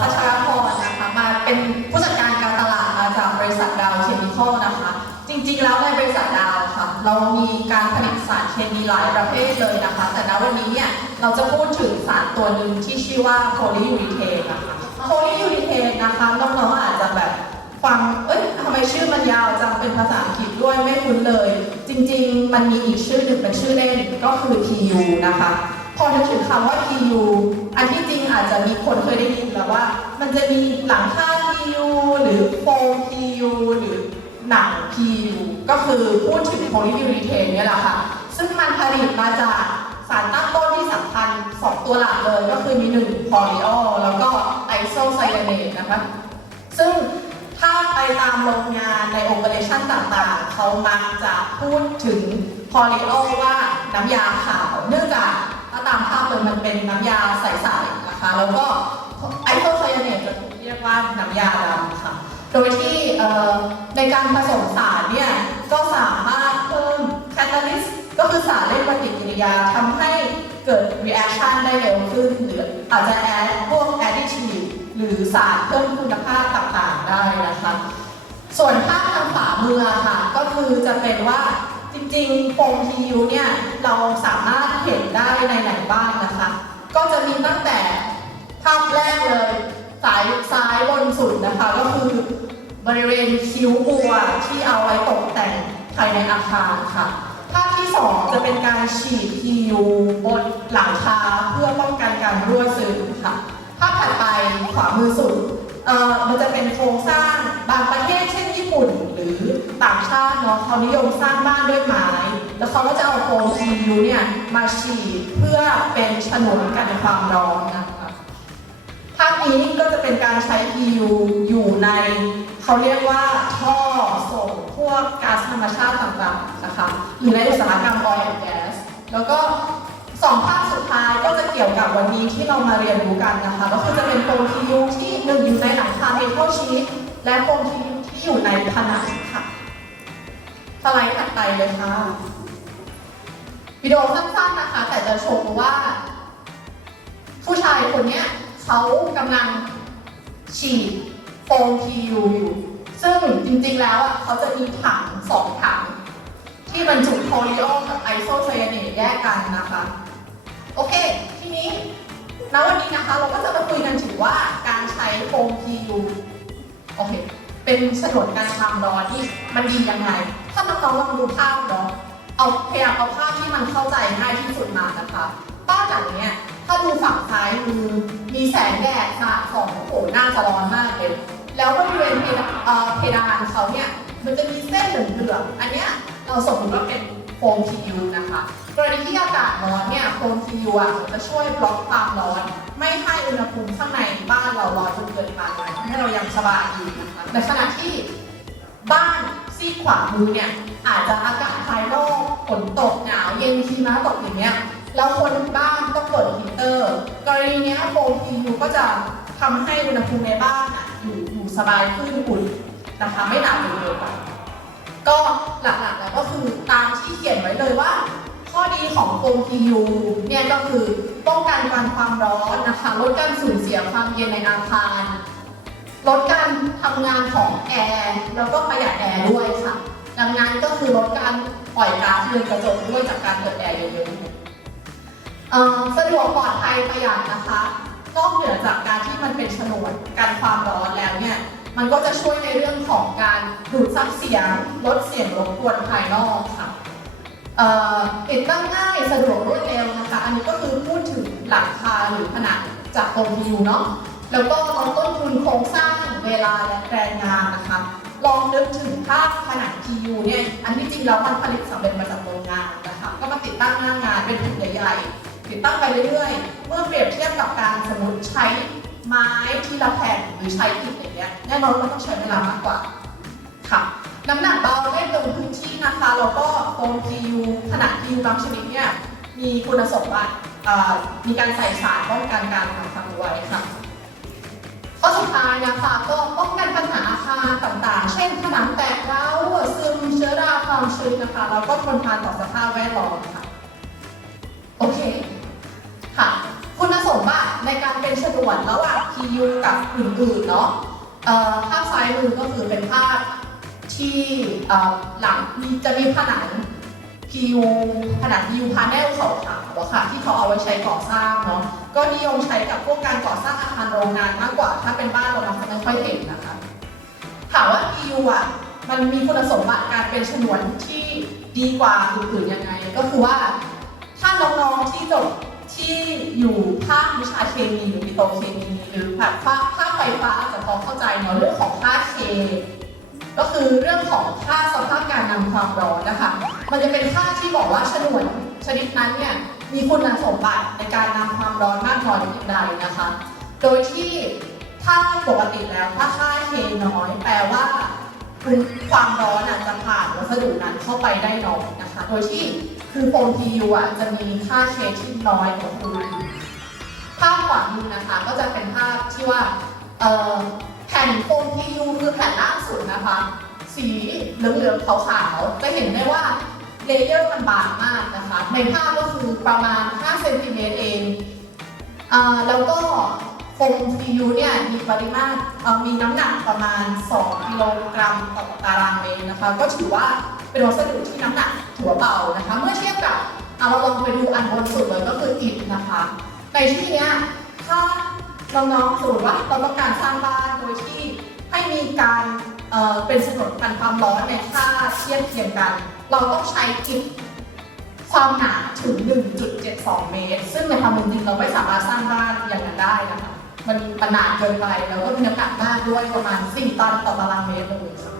พชร์พรนะคะมาเป็นผู้จัดการการตลาดมาจากบริษัทดาวเคมีคอลนะคะ จริงๆแล้วในบริษัทดาวค่ะเรามีการผลิตสารเคมีหลายประเภทเลยนะคะ แต่ณวันนี้เนี่ยเราจะพูดถึงสารตัวหนึ่งที่ชื่อว่าโพลียูริเทนนะคะโพลียูริเทนนะคะน้องๆอาจจะแบบฟัง เอ้ยทำไมชื่อมันยาวจังเป็นภาษาอังกฤษด้วยไม่คุ้นเลย จริง ๆ มันมีอีกชื่อหนึ่งเป็นชื่อเล่นก็คือ PU นะคะ พอนึกถึงคำว่า PU อันที่จริงอาจจะมีคนเคยได้ยินแล้วว่า มันจะมีหลังคา PU หรือโฟม PU หรือหนัง PU ก็คือพูดถึงโพลียูริเทนเนี่ยแหละค่ะ ซึ่งมันผลิตมาจากสารตั้งต้นที่สำคัญ 2 ตัวหลักเลยก็คือมี1พอลีโอแล้วก็ไอโซไซยาเนตนะคะซึ่งถ้าไปตามโรงงานในโอเปอเรชั่นต่างๆ เขามักจะพูดถึงพอลีโอว่าน้ำยาขาวเนื่องจากถ้า ตามภาพเลยมันเป็นน้ำยาใสๆนะคะ แล้วก็ไอโซไซยาเนตจะถูกเรียกว่าน้ำยาดำค่ะ โดยที่ในการผสมสารเนี่ยก็สามารถเพิ่มแคตาลิสก็คือสารเล่นปฏิกิริยาทำให้เกิด reaction ได้เร็วขึ้น หรืออาจจะแอดพวก additive หรือสารเพิ่มคุณภาพต่างๆได้นะคะ ส่วนภาพทางขวามือค่ะ ก็คือจะเป็นว่า ริงๆโฟม PU เนี่ยเราสามารถเห็นได้ในไหนบ้างนะคะ ก็จะมีตั้งแต่ภาพแรกเลยสายซ้ายบนสุดนะคะ ก็คือบริเวณคิ้วบัวที่เอาไว้ตกแต่งภายในอาคารค่ะ ภาพที่ 2 จะเป็นการฉีด PU บนหลังคาเพื่อป้องกันการรั่วซึมค่ะ ภาพถัดไปขวามือสุดเอ่อมันจะเป็นโครงสร้างบางประเทศเช่น ปุ่นหรือต่างชาติเนาะเขานิยมสร้างบ้านด้วยไม้ แล้วเขาก็จะเอาโฟม PU เนี่ยมาฉีดเพื่อเป็นฉนวนกันความร้อนนะคะภาพนี้ก็จะเป็นการใช้ PU อยู่ใน เขาเรียกว่าท่อส่งพวกก๊าซธรรมชาติต่างๆนะคะหรือในอุตสาหกรรม oil and gas แล้วก็สองภาพสุดท้ายก็จะเกี่ยวกับวันนี้ที่เรามาเรียนรู้กันนะคะ ก็คือจะเป็นโฟม PU ที่หนึ่งอยู่ในหลังคาเมทัลชีทและโฟม PU ที่ อยู่ในผนังค่ะสไลด์ถัดไปเลยค่ะ วิดีโอสั้นๆนะคะ แต่จะโชว์ว่า ผู้ชายคนนี้เขากำลังฉีดโฟม PU อยู่ ซึ่งจริงๆแล้วอะเขาจะมีถังสองถัง ที่บรรจุโพลีโอกับไอโซไซยาเนตแยกกันนะคะ โอเค ทีนี้ณวันนี้นะคะ เราก็จะมาคุยกันถึงว่าการใช้โฟม PU โอเค เป็นฉนวนการความร้อนที่มันดียังไง ถ้าน้องๆลองดูภาพเนาะเอาพยายามเอาภาพที่มันเข้าใจง่ายที่สุดมานะคะบ้านหลังเนี้ยถ้าดูฝั่งซ้ายมือมีแสงแดดสาดส่องโอ้โหน่าจะร้อนมากเลยแล้วบริเวณเพดานเอ่อเพดาเขาเนี่ยมันจะมีเส้นเหลืองๆอันเนี้ยเราสมมติว่าเป็นโฟม PU นะคะกรณีที่อากาศร้อนเนี่ยโฟม PU อะมันจะช่วยบล็อกความร้อน ไม่ให้อุณหภูมิข้างในบ้านเราร้อนจนเกินไปให้เรายังสบายอยู่นะคะ ในขณะที่บ้านซีขวามือเนี่ยอาจจะอากาศภายนอกฝนตกหนาวเย็นทีมาตกอย่างเงี้ยแล้วคนบ้านต้องเปิดฮีเตอร์ กรณีเนี้ยโฟม PU ก็จะทำให้อุณหภูมิในบ้านออยู่อยู่สบายขึ้นอุ่นนะคะไม่หนาวจนเกินไปก็หลักๆแล้วก็คือตามที่เขียนไว้เลยว่า ข้อดีของโฟม PU เนี่ยก็คือป้องกันการความร้อนนะคะลดการสูญเสียความเย็นในอาคาร ลดการทำงานของแอร์แล้วก็ประหยัดแอร์ด้วยค่ะ ดังนั้นก็คือลดการปล่อยก๊าซเรือนกระจกด้วยจากการเปิดแอร์เยอะๆเสะดวกปลอดภัยประหยัดนะคะนอกเหนือจากการที่มันเป็นฉนวนกันความร้อนแล้วเนี่ยมันก็จะช่วยในเรื่องของการดูดซับเสียงลดเสียงรบกวนภายนอกค่ะเอ่อติดตั้งง่ายสะดวกรวดเร็วนะคะ อันนี้ก็คือพูดถึงหลังคาหรือผนังจากโฮมพิวเนาะ แล้วก็ลดต้นทุนโครงสร้างเวลาและแรงงานนะคะ ลองนึกถึงภาพผนัง PU เนี่ยอันที่จริงแล้วมันผลิตสำเร็จมาจากโรงงานนะคะก็มาติดตั้งหน้างานเป็นถุงใหญ่ๆติดตั้งไปเรื่อยๆ เมื่อเปรียบเทียบกับการสมมติใช้ไม้ที่ละแผ่นหรือใช้อิฐอย่างเงี้ยแน่นอนมันต้องใช้เวลามากกว่าค่ะน้ำหนักเบาไม่เกินพื้นที่นะคะแล้วก็โฟม PU ขนาด PU บางชนิดเนี่ยมีคุณสมบัติมีการใส่สารป้องกันการหักพังไว้ค่ะ ข้อสุดท้ายนะคะก็ป้องกันปัญหาอาคารต่างๆ เช่นผนังแตกร้าวซึมเชื้อราความชื้นนะคะ แล้วก็ทนทานต่อสภาพแวดล้อมค่ะ โอเค ค่ะ คุณสมบัติในการเป็นฉนวนระหว่าง PU กับอื่นๆเนาะเอ่อภาพซ้ายมือก็คือเป็นภาพที่หลังมีจะมีผนัง PU ผนัง PU พาเนลขาวๆอะค่ะ ที่เขาเอาไว้ใช้ก่อสร้างเนาะก็นิยมใช้กับพวกการก่อสร้างอาคารโรงงานมากกว่า ถ้าเป็นบ้านเราเราจะไม่ค่อยเห็นนะคะ ถามว่า PU อะมันมีคุณสมบัติการเป็นฉนวนที่ดีกว่าอื่นๆยังไง ก็คือว่าถ้าน้องๆที่จบที่อยู่ภาควิชาเคมีหรือปิโตเคมี หรือแบบภาคภาคไฟฟ้าอาจจะพอเข้าใจเนาะเรื่องของค่าเค ก็คือเรื่องของค่าสภาพการนำความร้อนนะคะ มันจะเป็นค่าที่บอกว่าฉนวนชนิดนั้นเนี่ยมีคุณสมบัติในการนำความร้อนมากน้อยเพียงใดนะคะ โดยที่ถ้าปกติแล้วถ้าค่า K น้อยแปลว่าความร้อนอาจจะผ่านวัสดุนั้นเข้าไปได้น้อยนะคะ โดยที่คือโฟม PU อะจะมีค่า K ที่น้อยกว่าคูณภาพขวามือนะคะก็จะเป็นภาพที่ว่าแผ่นโฟม PU คือแผ่นล่างสุดนะคะ สีเหลืองๆขาวๆจะเห็นได้ว่า เลเยอร์มันบางมากนะคะ ในภาพก็คือประมาณ 5 เซนติเมตรเองอแล้วก็โฟม PU เนี่ยมีปริมาตรมีน้ำหนักประมาณ 2 กิโลกรัมต่อตารางเมตรนะคะ ก็ถือว่าเป็นวัสดุที่น้ำหนักถือว่าเบานะคะ เมื่อเทียบกับเอาเราลองไปดูอันบนสุดเลยก็คืออิฐนะคะ ในที่นี้ถ้าน้องๆสมมติว่าเราต้องการสร้างบ้านโดยที่ให้มีการ เป็นสนวนกันความร้อนในค่าเทียบเทียมกัน เราต้องใช้กิฟความหนาถึง 1.72 เมตร ซึ่งในความเป็นจริงเราไม่สามารถสร้างบ้านอย่างนั้นได้นะคะมันมันหนาเกินไปแล้วก็มีน้ำหนักมากด้วยประมาณ 4 ตันต่อตารางเมตรเลยค่ะ